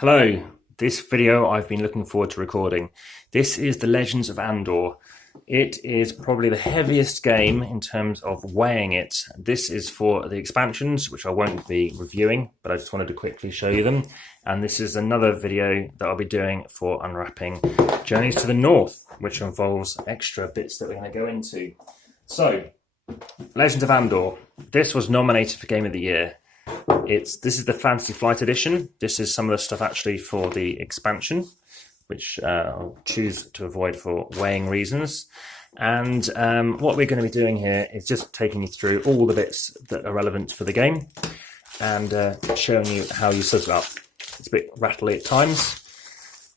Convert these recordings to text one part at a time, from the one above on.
Hello, this video I've been looking forward to recording. This is The Legends of Andor. It is probably the heaviest game in terms of weighing it. This is for the expansions, which I won't be reviewing, but I just wanted to quickly show you them. And this is another video that I'll be doing for unwrapping Journeys to the North, which involves extra bits that we're going to go into. So, Legends of Andor. This was nominated for Game of the Year. This is the Fantasy Flight Edition. This is some of the stuff actually for the expansion, which I'll choose to avoid for weighing reasons. And what we're going to be doing here is just taking you through all the bits that are relevant for the game and showing you how you set it up. It's a bit rattly at times.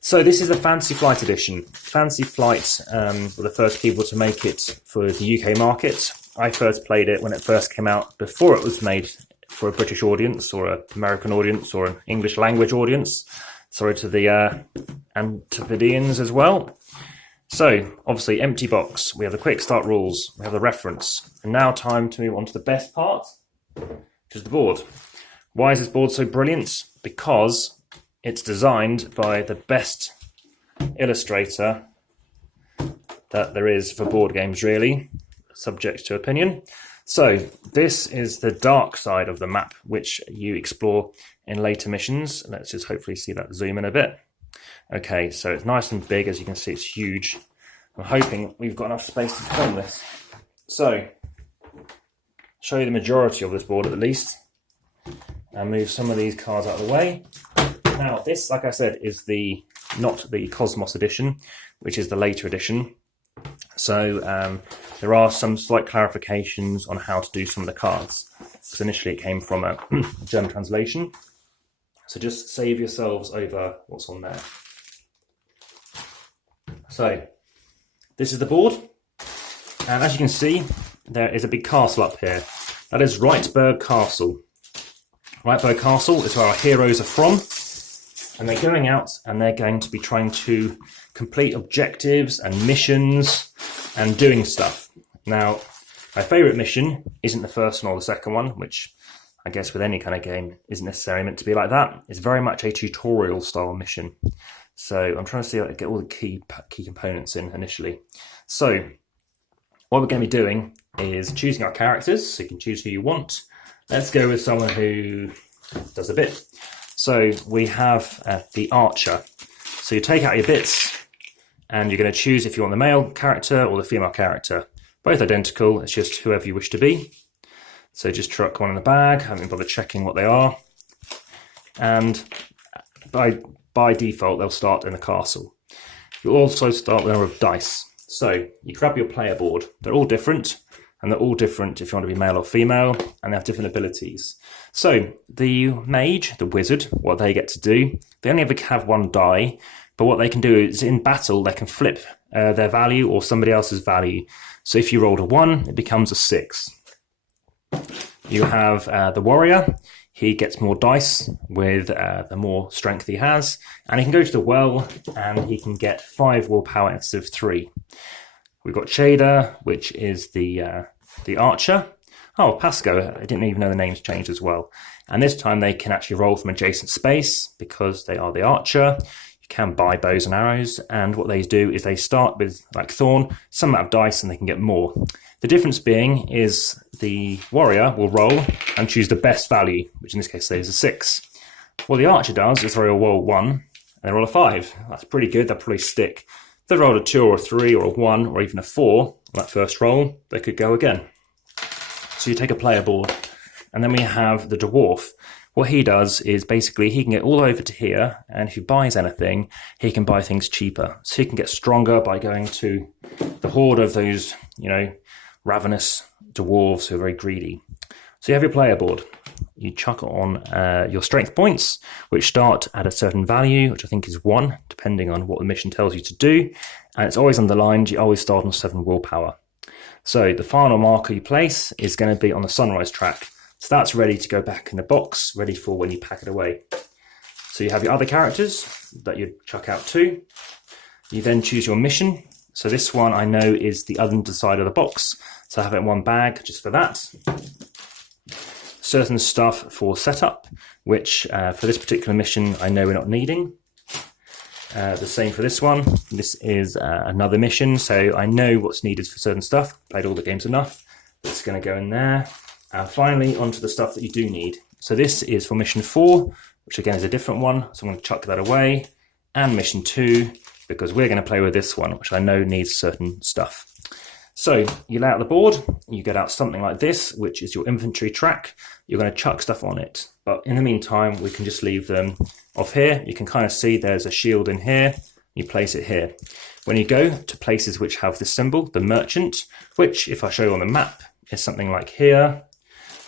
So this is the Fantasy Flight Edition. Fantasy Flight were the first people to make it for the UK market. I first played it when it first came out, before it was made for a British audience or an American audience or an English language audience. Sorry to the Antipodeans as well. So, obviously, empty box. We have the quick start rules. We have the reference. And now time to move on to the best part, which is the board. Why is this board so brilliant? Because it's designed by the best illustrator that there is for board games, really, subject to opinion. So this is the dark side of the map, which you explore in later missions. Let's just hopefully see that zoom in a bit. Okay, so it's nice and big. As you can see, it's huge. I'm hoping we've got enough space to film this. So, show you the majority of this board at least, and move some of these cards out of the way. Now, this, like I said, is not the Cosmos edition, which is the later edition. So there are some slight clarifications on how to do some of the cards, because initially it came from a German translation. So just save yourselves over what's on there. So this is the board, and as you can see, there is a big castle up here. That is Wrightburg Castle. Wrightburg Castle is where our heroes are from, and they're going out and they're going to be trying to complete objectives and missions and doing stuff. Now, my favourite mission isn't the first one or the second one, which I guess with any kind of game isn't necessarily meant to be like that. It's very much a tutorial style mission. So I'm trying to see how to get all the key components in initially. So what we're going to be doing is choosing our characters, so you can choose who you want. Let's go with someone who does a bit. So we have the archer. So you take out your bits, and you're going to choose if you want the male character or the female character. Both identical, it's just whoever you wish to be. So just chuck one in the bag, haven't bothered checking what they are. And by default, they'll start in the castle. You'll also start with a number of dice. So you grab your player board. They're all different, and they're all different if you want to be male or female, and they have different abilities. So the mage, the wizard, what they get to do, they only ever have one die, but what they can do is in battle, they can flip their value or somebody else's value. So if you rolled a 1, it becomes a 6. You have the warrior. He gets more dice with the more strength he has. And he can go to the well, and he can get 5 willpower instead of 3. We've got Shader, which is the archer. Oh, Pasco, I didn't even know the name's changed as well. And this time they can actually roll from adjacent space because they are the archer. You can buy bows and arrows, and what they do is they start with, like Thorn, some amount of dice and they can get more. The difference being is the warrior will roll and choose the best value, which in this case is a 6. What the archer does is they roll 1 and they roll a 5. That's pretty good, they'll probably stick. If they rolled a 2 or a 3 or a 1 or even a 4 on that first roll, they could go again. So you take a player board, and then we have the dwarf. What he does is basically he can get all over to here, and if he buys anything, he can buy things cheaper. So he can get stronger by going to the horde of those, ravenous dwarves who are very greedy. So you have your player board. You chuck on your strength points, which start at a certain value, which I think is 1, depending on what the mission tells you to do. And it's always underlined. You always start on 7 willpower. So the final marker you place is going to be on the sunrise track. So that's ready to go back in the box, ready for when you pack it away. So you have your other characters that you chuck out to. You then choose your mission. So this one I know is the other side of the box. So I have it in one bag just for that. Certain stuff for setup, which for this particular mission I know we're not needing. The same for this one. This is another mission, so I know what's needed for certain stuff. Played all the games enough. It's going to go in there. And finally, onto the stuff that you do need. So this is for mission 4, which again is a different one. So I'm going to chuck that away. And mission 2, because we're going to play with this one, which I know needs certain stuff. So you lay out the board, you get out something like this, which is your inventory track. You're going to chuck stuff on it. But in the meantime, we can just leave them off here. You can kind of see there's a shield in here. You place it here. When you go to places which have this symbol, the merchant, which if I show you on the map, is something like here.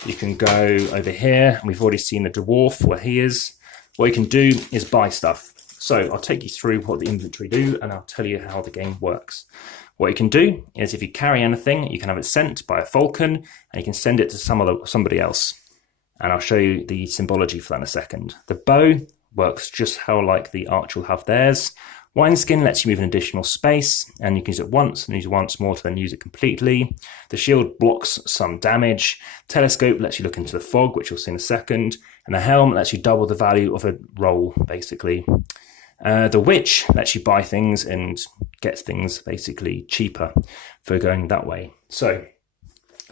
You can go over here, and we've already seen the dwarf where he is. What you can do is buy stuff. So I'll take you through what the inventory do, and I'll tell you how the game works. What you can do is if you carry anything, you can have it sent by a falcon, and you can send it to somebody else. And I'll show you the symbology for that in a second. The bow works just how like the archer will have theirs. Wineskin lets you move an additional space, and you can use it once and use it once more to then use it completely. The shield blocks some damage. Telescope lets you look into the fog, which you'll see in a second. And the helm lets you double the value of a roll, basically. The witch lets you buy things and get things basically cheaper for going that way. So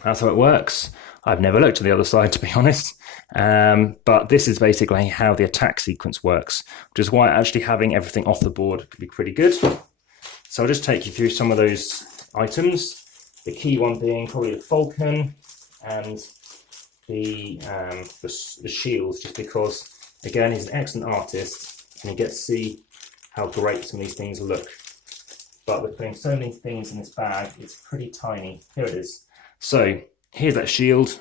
that's how it works. I've never looked at the other side, to be honest. But this is basically how the attack sequence works, which is why actually having everything off the board could be pretty good. So I'll just take you through some of those items. The key one being probably the falcon and the shields, just because, again, he's an excellent artist and you get to see how great some of these things look. But we're putting so many things in this bag, it's pretty tiny. Here it is. So here's that shield.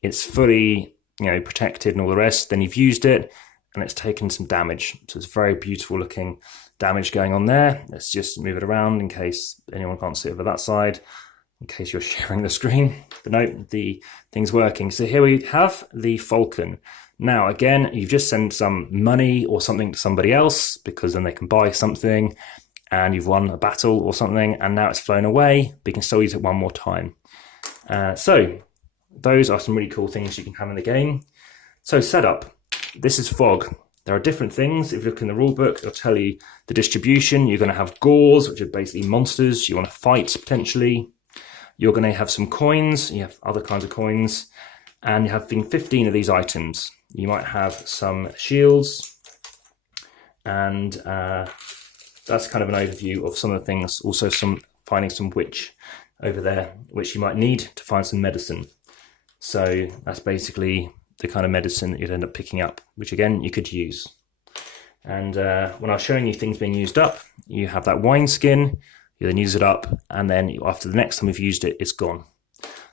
It's fully, protected and all the rest. Then you've used it and it's taken some damage. So it's very beautiful looking damage going on there. Let's just move it around in case anyone can't see over that side, in case you're sharing the screen. But no, the thing's working. So here we have the falcon. Now, again, you've just sent some money or something to somebody else because then they can buy something and you've won a battle or something, and now it's flown away, but you can still use it one more time. So those are some really cool things you can have in the game. So setup, this is fog. There are different things. If you look in the rule book, it'll tell you the distribution. You're going to have gores, which are basically monsters you want to fight potentially. You're going to have some coins. You have other kinds of coins. And you have 15 of these items. You might have some shields. And that's kind of an overview of some of the things. Also finding some witch over there, which you might need to find some medicine. So that's basically the kind of medicine that you'd end up picking up, which again, you could use. And when I was showing you things being used up, you have that wineskin, you then use it up, and then after the next time you've used it, it's gone.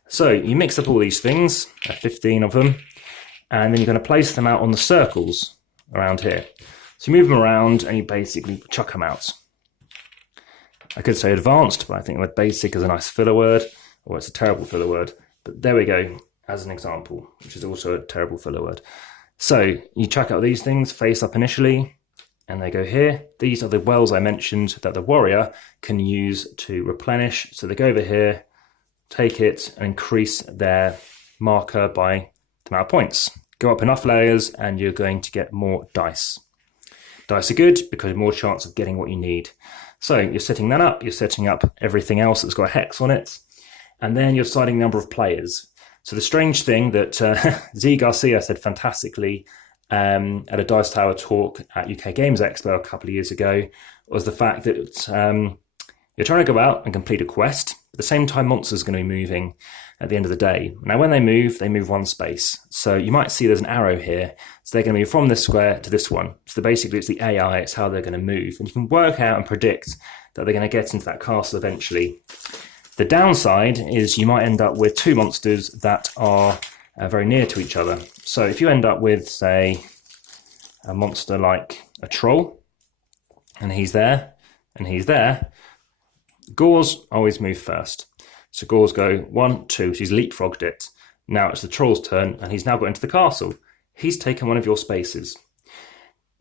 So you mix up all these things, 15 of them, and then you're going to place them out on the circles around here. So you move them around and you basically chuck them out. I could say advanced, but I think the word basic is a nice filler word, or it's a terrible filler word. But there we go, as an example, which is also a terrible filler word. So you chuck out these things face up initially, and they go here. These are the wells I mentioned that the warrior can use to replenish. So they go over here, take it, and increase their marker by the amount of points. Go up enough layers, and you're going to get more dice. Dice are good because more chance of getting what you need. So you're setting that up, you're setting up everything else that's got a hex on it, and then you're deciding the number of players. So the strange thing that Z Garcia said fantastically at a Dice Tower talk at UK Games Expo a couple of years ago was the fact that you're trying to go out and complete a quest. At the same time, monsters are going to be moving at the end of the day. Now, when they move one space. So you might see there's an arrow here. So they're going to move from this square to this one. So basically, it's the AI, it's how they're going to move. And you can work out and predict that they're going to get into that castle eventually. The downside is you might end up with two monsters that are very near to each other. So if you end up with, say, a monster like a troll, and he's there, and he's there, Gores always move first. So Gores go 1, 2, so he's leapfrogged it. Now it's the troll's turn, and he's now got into the castle. He's taken one of your spaces.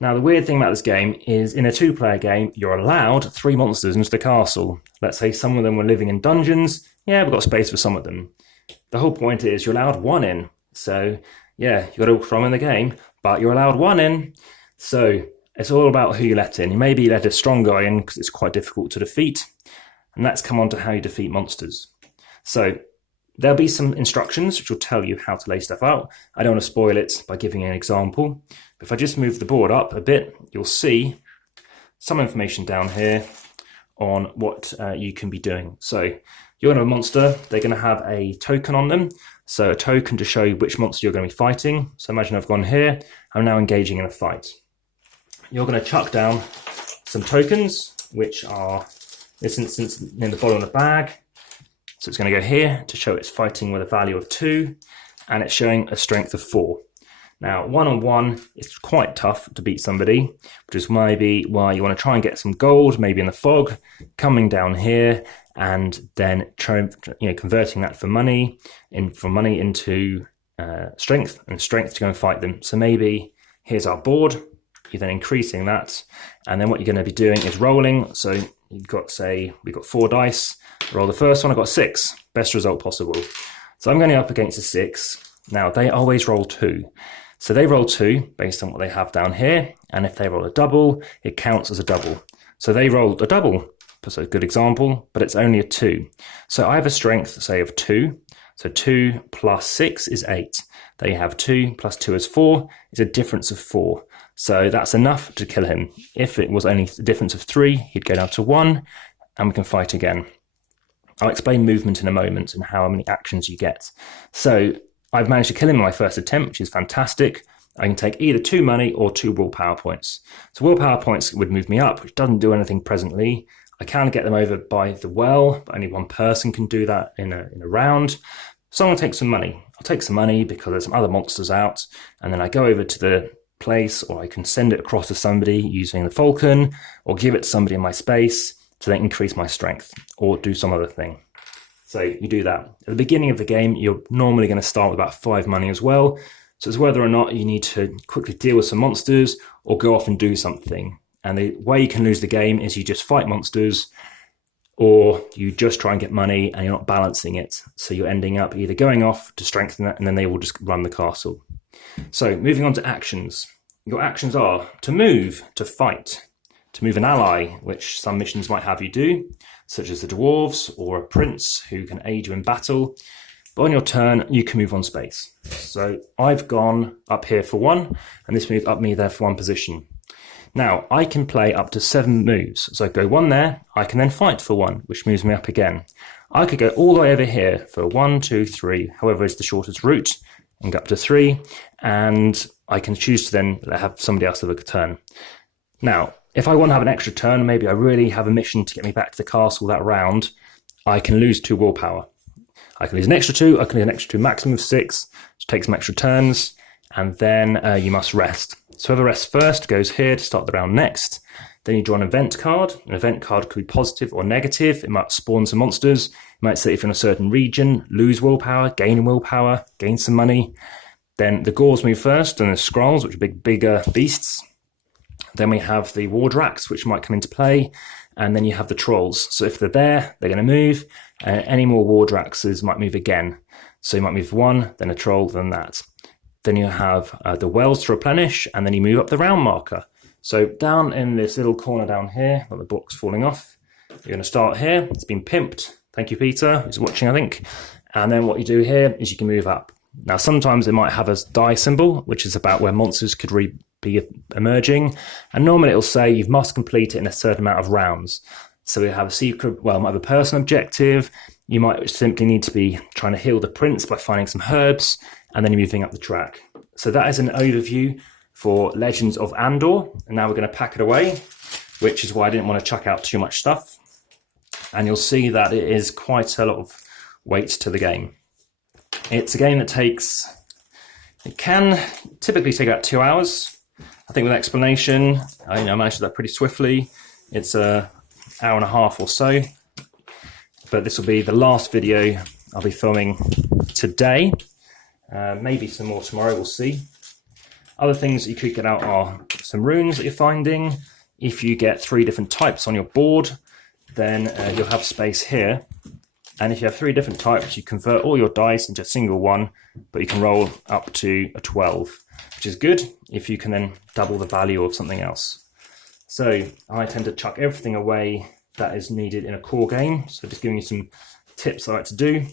Now the weird thing about this game is in a 2-player game, you're allowed 3 monsters into the castle. Let's say some of them were living in dungeons. Yeah, we've got space for some of them. The whole point is you're allowed 1 in. So yeah, you've got to throw them in the game, but you're allowed one in. So it's all about who you let in. You maybe let a strong guy in because it's quite difficult to defeat. And let's come on to how you defeat monsters. So there'll be some instructions which will tell you how to lay stuff out. I don't want to spoil it by giving an example. But if I just move the board up a bit, you'll see some information down here on what you can be doing. So you're going to have a monster, they're going to have a token on them. So a token to show you which monster you're going to be fighting. So imagine I've gone here, I'm now engaging in a fight. You're going to chuck down some tokens, which are, in this instance, in the bottom of the bag. So it's going to go here to show it's fighting with a value of 2, and it's showing a strength of 4. Now, one-on-one, it's quite tough to beat somebody, which is maybe why you want to try and get some gold, maybe in the fog, coming down here, and then converting that from money into strength, and strength to go and fight them. So maybe here's our board. You're then increasing that, and then what you're going to be doing is rolling. So you've got, say, we've got 4 dice. Roll the first one. I got 6. Best result possible. So I'm going up against a 6. Now they always roll 2. So they roll 2 based on what they have down here, and if they roll a double, it counts as a double. So they rolled a double, that's a good example, but it's only a 2. So I have a strength, say, of 2. So 2 plus 6 is 8. They have 2 plus 2 is 4. It's a difference of 4. So that's enough to kill him. If it was only a difference of 3, he'd go down to 1, and we can fight again. I'll explain movement in a moment and how many actions you get. So I've managed to kill him in my first attempt, which is fantastic. I can take either 2 money or 2 willpower points. So willpower points would move me up, which doesn't do anything presently. I can get them over by the well, but only one person can do that in a round. So I'm going to take some money. I'll take some money because there's some other monsters out, and then I go over to the place, or I can send it across to somebody using the falcon, or give it to somebody in my space to then increase my strength, or do some other thing. So you do that. At the beginning of the game, you're normally going to start with about 5 money as well. So it's whether or not you need to quickly deal with some monsters or go off and do something. And the way you can lose the game is you just fight monsters, or you just try and get money and you're not balancing it. So you're ending up either going off to strengthen it, and then they will just run the castle. So moving on to actions. Your actions are to move, to fight, to move an ally, which some missions might have you do, such as the dwarves or a prince who can aid you in battle. But on your turn, you can move on space. So I've gone up here for 1, and this moves up me there for 1 position. Now, I can play up to 7 moves. So I go 1 there, I can then fight for 1, which moves me up again. I could go all the way over here for 1, 2, 3, however is the shortest route, and go up to 3, and I can choose to then have somebody else have a turn. Now, if I want to have an extra turn, maybe I really have a mission to get me back to the castle that round, I can lose 2 willpower. I can lose an extra 2, I can lose an extra 2, maximum of 6, to take some extra turns, and then you must rest. So whoever rests first goes here to start the round next. Then you draw an event card. An event card could be positive or negative. It might spawn some monsters. It might say if you're in a certain region, lose willpower, gain some money. Then the Gauls move first, and the Skrulls, which are bigger beasts. Then we have the Wardraks, which might come into play, and then you have the Trolls. So if they're there, they're going to move. Any more Wardraks might move again. So you might move 1, then a Troll, then that. Then you have the wells to replenish, and then you move up the round marker. So down in this little corner down here, where the book's falling off, you're going to start here. It's been pimped. Thank you, Peter, who's watching, I think. And then what you do here is you can move up. Now, sometimes it might have a die symbol, which is about where monsters could be emerging. And normally it'll say you must complete it in a certain amount of rounds. So we have a secret, well, it might have a personal objective. You might simply need to be trying to heal the prince by finding some herbs, and then you're moving up the track. So that is an overview for Legends of Andor. And now we're going to pack it away, which is why I didn't want to chuck out too much stuff. And you'll see that it is quite a lot of weight to the game. It's a game that it can typically take about 2 hours. I think with explanation, I managed to do that pretty swiftly. It's an hour and a half or so. But this will be the last video I'll be filming today. Maybe some more tomorrow, we'll see. Other things that you could get out are some runes that you're finding. If you get 3 different types on your board, then you'll have space here. And if you have 3 different types, you convert all your dice into a single one, but you can roll up to a 12, which is good. if you can then double the value of something else. So I tend to chuck everything away that is needed in a core game. So just giving you some tips I like to do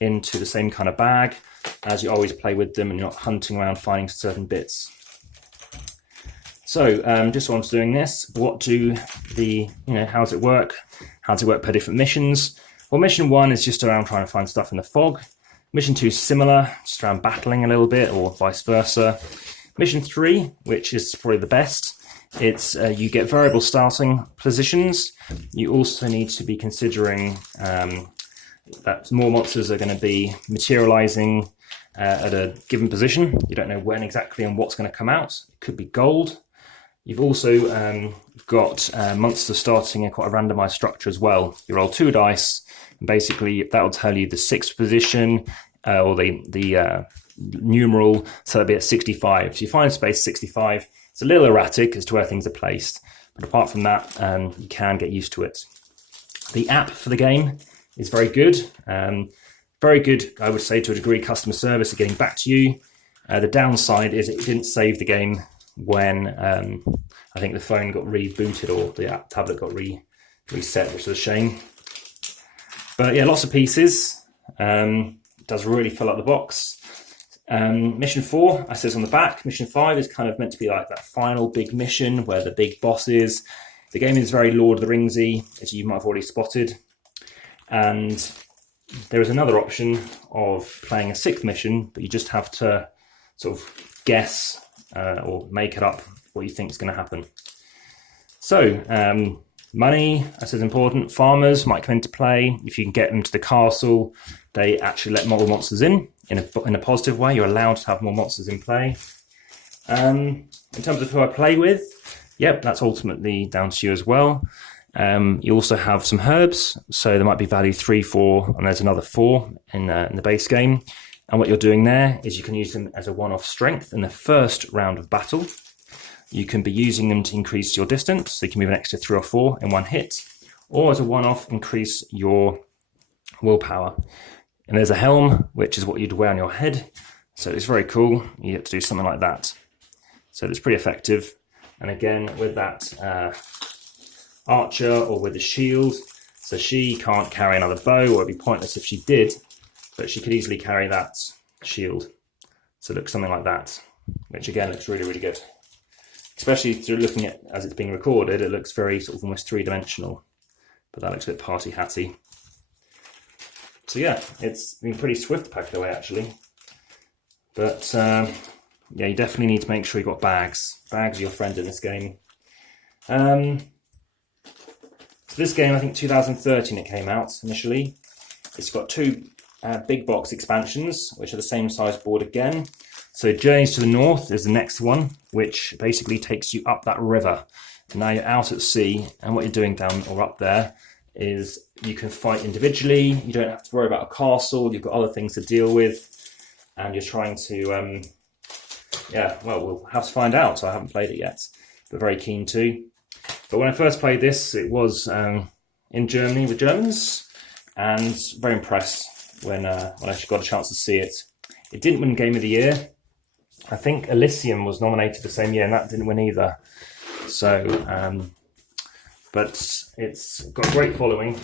into the same kind of bag as you always play with them and you're not hunting around finding certain bits. So just while I'm doing this, what do how does it work? How does it work per different missions? Well, mission 1 is just around trying to find stuff in the fog. Mission 2 is similar, just around battling a little bit, or vice versa. Mission 3, which is probably the best, it's you get variable starting positions. You also need to be considering that more monsters are going to be materializing at a given position. You don't know when exactly and what's going to come out. It could be gold. You've also got monsters starting in quite a randomized structure as well. You roll 2 dice, and basically that will tell you the 6th position or the numeral, so that'll be at 65. So you find space 65. It's a little erratic as to where things are placed, but apart from that, you can get used to it. The app for the game is very good. Very good, I would say, to a degree, customer service of getting back to you. The downside is it didn't save the game when I think the phone got rebooted or the tablet got reset, which is a shame. But yeah, lots of pieces. Does really fill up the box. Mission 4, as it says on the back. Mission 5 is kind of meant to be like that final big mission where the big boss is. The game is very Lord of the Ringsy, as you might have already spotted. And there is another option of playing a 6th mission, but you just have to sort of guess or make it up what you think is going to happen. So, money, as is important. Farmers might come into play. If you can get them to the castle, they actually let more monsters in a positive way. You're allowed to have more monsters in play. In terms of who I play with, yep, that's ultimately down to you as well. You also have some herbs, so there might be value 3, 4, and there's another 4 in the base game. And what you're doing there is you can use them as a one-off strength in the first round of battle. You can be using them to increase your distance, so you can move an extra 3 or 4 in one hit, or as a one-off increase your willpower. And there's a helm, which is what you'd wear on your head, so it's very cool. You get to do something like that. So it's pretty effective. And again, with that archer or with the shield, so she can't carry another bow, or it'd be pointless if she did, but she could easily carry that shield. So it looks something like that, which again looks really, really good. Especially through looking at as it's being recorded, it looks very sort of almost 3-dimensional, but that looks a bit party hatty. So yeah, it's been pretty swift packed away actually. But yeah, you definitely need to make sure you've got bags. Bags are your friend in this game. So this game, I think 2013 it came out initially. It's got 2 big box expansions, which are the same size board again. So Journeys to the North is the next one, which basically takes you up that river. Now you're out at sea, and what you're doing down or up there is you can fight individually. You don't have to worry about a castle. You've got other things to deal with, and you're trying to, yeah, well, we'll have to find out. So I haven't played it yet, but very keen to. But when I first played this, it was in Germany with Germans, and very impressed when I actually got a chance to see it. It didn't win Game of the Year. I think Elysium was nominated the same year, and that didn't win either. So, but it's got a great following.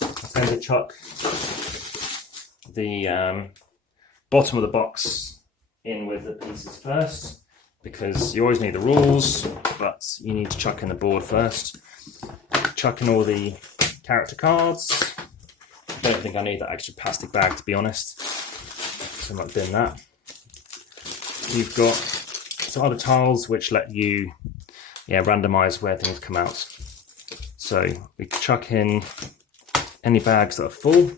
I tend to chuck the bottom of the box in with the pieces first, because you always need the rules, but you need to chuck in the board first. Chuck in all the character cards. I don't think I need that extra plastic bag, to be honest, so I'm not doing that. You've got some other tiles which let you randomise where things come out. So we chuck in any bags that are full.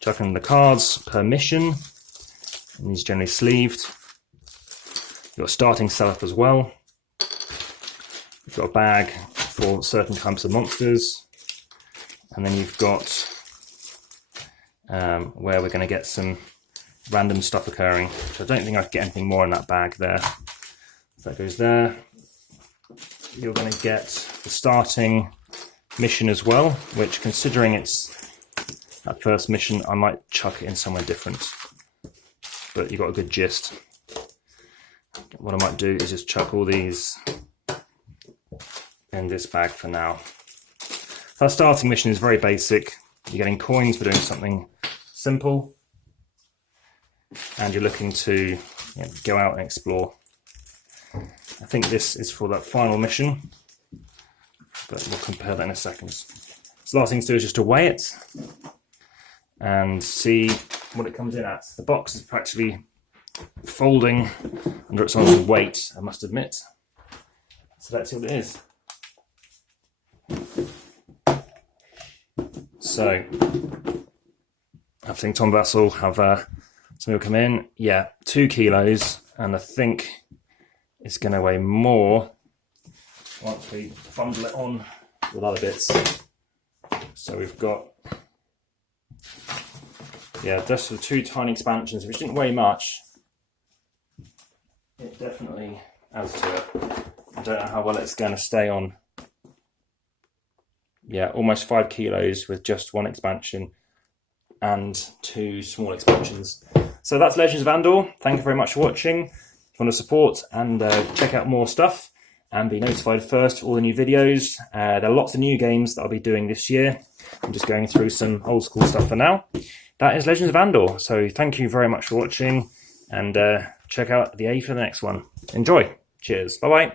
Chuck in the cards per mission, and these are generally sleeved. You've got a starting setup as well. You've got a bag for certain types of monsters, and then you've got where we're going to get some random stuff occurring. So I don't think I could get anything more in that bag there. So that goes there. You're going to get the starting mission as well, which, considering it's that first mission, I might chuck it in somewhere different. But you've got a good gist. what I might do is just chuck all these in this bag for now. Our starting mission is very basic. You're getting coins for doing something simple, and you're looking to go out and explore. I think this is for that final mission, but we'll compare that in a second. So the last thing to do is just to weigh it and see what it comes in at. The box is practically folding under its own weight, I must admit. So let's see what it is. So, I think Tom Vassell have some will come in. Yeah, 2 kilos, and I think it's going to weigh more once we bundle it on with other bits. So we've got, yeah, just the 2 tiny expansions, which didn't weigh much. It definitely adds to it. I don't know how well it's going to stay on. Yeah, almost 5 kilos with just 1 expansion and 2 small expansions. So that's Legends of Andor. Thank you very much for watching. If you want to support and check out more stuff and be notified first for all the new videos, there are lots of new games that I'll be doing this year. I'm just going through some old school stuff for now. That is Legends of Andor. So thank you very much for watching, and check out the A for the next one. Enjoy. Cheers. Bye-bye.